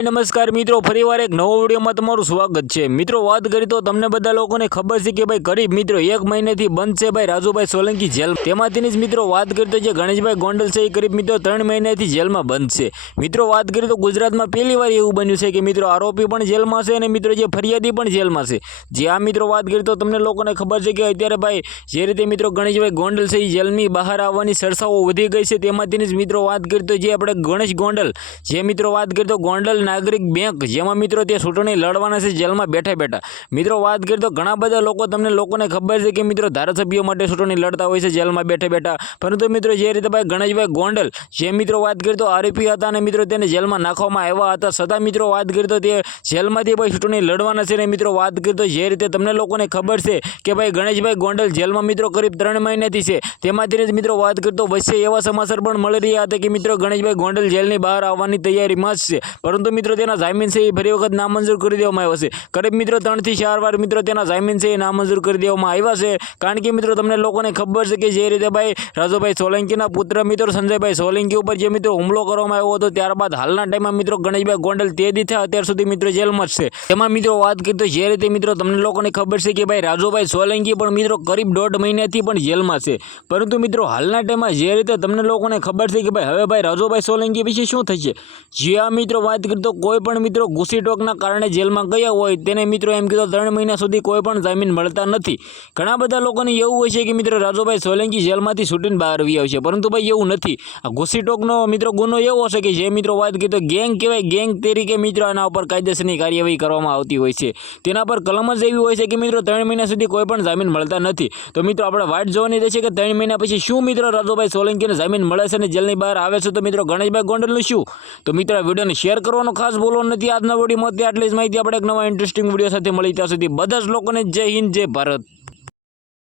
નમસ્કાર મિત્રો ફરીવાર એક નવો વિડીયોમાં તમારું સ્વાગત છે. મિત્રો, વાત કરી તો તમને બધા લોકોને ખબર છે કે ભાઈ ગરીબ મિત્રો એક મહિનેથી બંધ છે ભાઈ રાજુભાઈ સોલંકી જેલ. તેમાંથીની જ મિત્રો વાત કરી તો જે ગણેશભાઈ ગોંડલ છે, એ કરીબ મિત્રો ત્રણ મહિનાથી જેલમાં બંધ છે. મિત્રો, વાત કરી તો ગુજરાતમાં પહેલી વાર એવું બન્યું છે કે મિત્રો આરોપી પણ જેલમાં છે અને મિત્રો જે ફરિયાદી પણ જેલમાં છે. જે આ મિત્રો વાત કરી તો તમને લોકોને ખબર છે કે અત્યારે ભાઈ જે રીતે મિત્રો ગણેશભાઈ ગોંડલ છે, એ જેલની બહાર આવવાની સરસાઓ વધી ગઈ છે. તેમાંથીની જ મિત્રો વાત કરી તો જે આપણે ગણેશ ગોંડલ, જે મિત્રો વાત કરી તો ગોંડલ નાગરિક બેંક, જેમાં મિત્રો તે ચૂંટણી લડવાના છે, જેલમાં બેઠા બેઠા. મિત્રો વાત કરીએ તો ઘણા બધા લોકો તમને લોકોને ખબર છે કે મિત્રો ધારાસભ્યો માટે ચૂંટણી લડતા હોય છે, જેલમાં બેઠા બેઠા. પરંતુ મિત્રો જે રીતે ભાઈ ગણેશભાઈ ગોંડલ, જે મિત્રો વાત કરીએ તો આરોપી હતા અને મિત્રો તેને જેલમાં નાખવામાં આવ્યા હતા. છતાં મિત્રો વાત કરીએ તો તે જેલમાંથી ભાઈ ચૂંટણી લડવાના છે અને મિત્રો વાત કરીએ તો જે રીતે તમને લોકોને ખબર છે કે ભાઈ ગણેશભાઈ ગોંડલ જેલમાં મિત્રો કરીબ ત્રણ મહિનાથી છે. તેમાંથી જ મિત્રો વાત કરીએ તો વચ્ચે એવા સમાચાર પણ મળી રહ્યા હતા કે મિત્રો ગણેશભાઈ ગોંડલ જેલની બહાર આવવાની તૈયારીમાં જ છે. પરંતુ મિત્રો, તેના જામીન છે એ ફરી વખત નામંજૂર કરી દેવામાં આવ્યો છે. કરીબ મિત્રો, ત્રણથી ચાર વાર મિત્રો તેના જામીન છે એ નામંજૂર કરી દેવામાં આવ્યા છે. કારણ કે મિત્રો, તમને લોકોને ખબર છે કે જે રીતે ભાઈ રાજુભાઈ સોલંકીના પુત્ર મિત્રો, સંજયભાઈ સોલંકી ઉપર જે મિત્રો હુમલો કરવામાં આવ્યો હતો, ત્યારબાદ હાલના ટાઈમમાં મિત્રો ગણેશભાઈ ગોંડલ તે દીધે અત્યાર સુધી મિત્રો જેલમાં છે. તેમાં મિત્રો વાત કરી તો જે રીતે મિત્રો તમને લોકોને ખબર છે કે ભાઈ રાજુભાઈ સોલંકી પણ મિત્રો કરીબ દોઢ મહિનાથી પણ જેલમાં છે. પરંતુ મિત્રો, હાલના ટાઈમમાં જે રીતે તમને લોકોને ખબર છે કે ભાઈ હવે ભાઈ રાજુભાઈ સોલંકી વિશે શું થશે? જે આ મિત્રો વાત કરી તો કોઈ પણ મિત્રો ઘૂસીટોકના કારણે જેલમાં ગયા હોય, તેને મિત્રો એમ કીધો ત્રણ મહિના સુધી કોઈ પણ જામીન મળતા નથી. ઘણા બધા લોકોને એવું હોય છે કે મિત્રો રાજુભાઈ સોલંકી જેલમાંથી છૂટીને બહાર આવી આવશે. પરંતુ ભાઈ એવું નથી. આ ઘૂસીટોકનો મિત્રો ગુનો એવો છે કે જે મિત્રો વાત કીધો ગેંગ કહેવાય. ગેંગ તરીકે મિત્રો આના ઉપર કાયદેસરની કાર્યવાહી કરવામાં આવતી હોય છે. તેના પર કલમ જ એવી હોય છે કે મિત્રો ત્રણ મહિના સુધી કોઈ પણ જામીન મળતા નથી. તો મિત્રો આપણે વાટ જોવાની રહેશે કે ત્રણ મહિના પછી શું મિત્રો રાજુભાઈ સોલંકીને જામીન મળે છે અને જેલની બહાર આવે છે તો મિત્રો ગણેશભાઈ ગોંડલનું શું? તો મિત્રો આ વિડીયોને શેર કરવાનો ખાસ બોલવાનું નથી. આજના વિડીયોમાં આટલી જ માહિતી. આપણે એક નવા ઇન્ટરેસ્ટિંગ વીડિયો સાથે મળી ત્યાં સુધી. બધા જ લોકોને જય હિન્દ, જય ભારત.